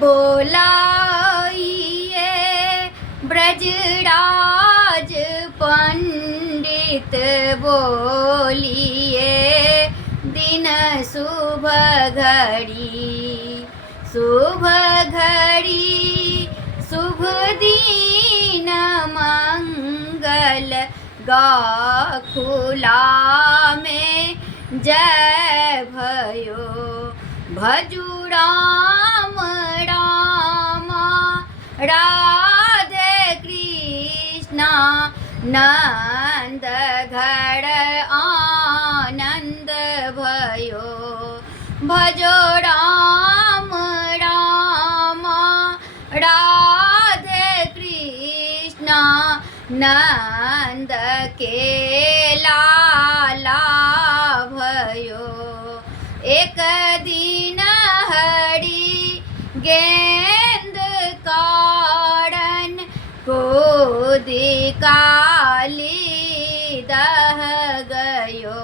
बोलाइए ब्रजराज पंडित बोलिए दिन शुभ घड़ी शुभ घड़ी शुभ दिन मंगल गाखुला में जय भयो भजू राम राम राधे कृष्णा नंद घड़ आनंद भयो भजो राम राम राधे कृष्णा नंद के लाला भयो एक दिन हरि गेंद कारण कूदी काली दह गयो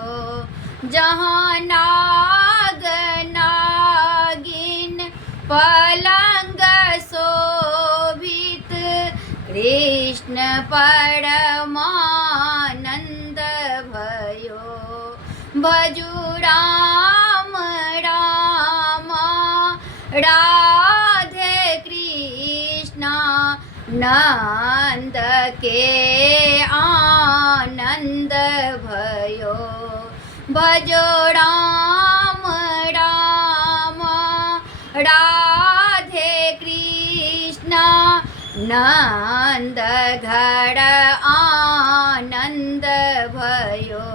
जहाँ नाग नागिन पलंग शोभित कृष्ण परमानंद भयो भजू राम राम राधे कृष्णा नंद के आनंद भयो भजो राम राम राधे कृष्णा नंद घड़ आनंद भयो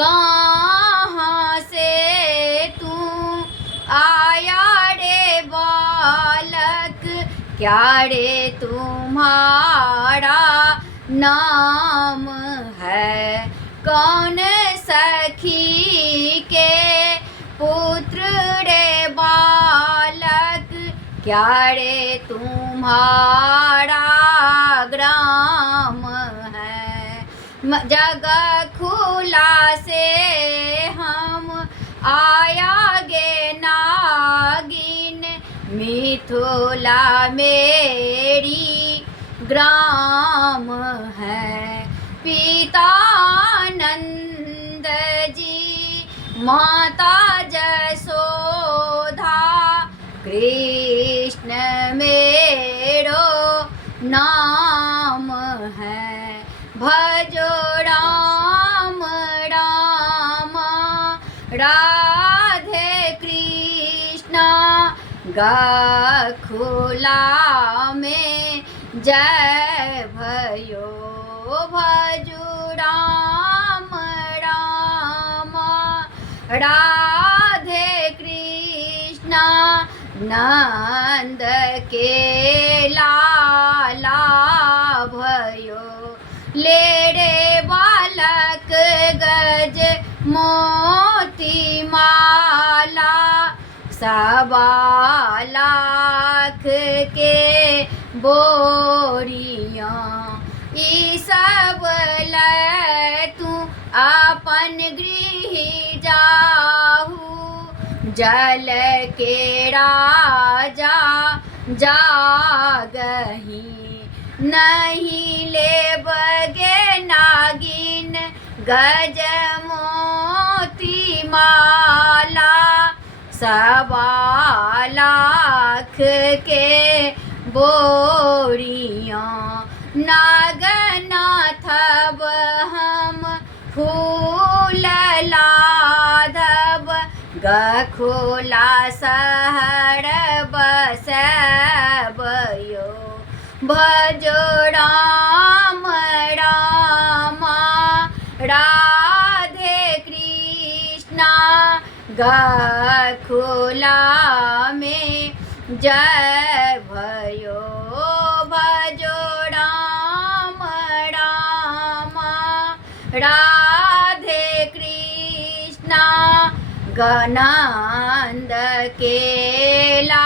कहाँ से तू आया रे बालक क्या रे तुम्हारा नाम है कौन सखी के पुत्र रे बालक क्या रे तुम्हारा ग्राम है जग खुला से हम आया गे नागिन मिथुला मेरी ग्राम है पिता नंद जी माता जसोधा कृष्ण मेरो नाम है भजो राम राम राधे कृष्णा गखुला में जय भयो भजो राम राम राधे कृष्णा नंद के लाला भयो ले रे बालक गज मोती माला सबा लाख के बोरियां ई सब ले तू अपन गृह जाहू जल के राजा जागही नहीं ले बगे नागिन गज मोती माला सबा लाख के बोरियां नागनाथब हम फूल लाधब गखोला सहर बसबयो भजो राम राम राधे कृष्णा गखोला में जय भयो भजो राम राम राधे कृष्णा गनंद के ला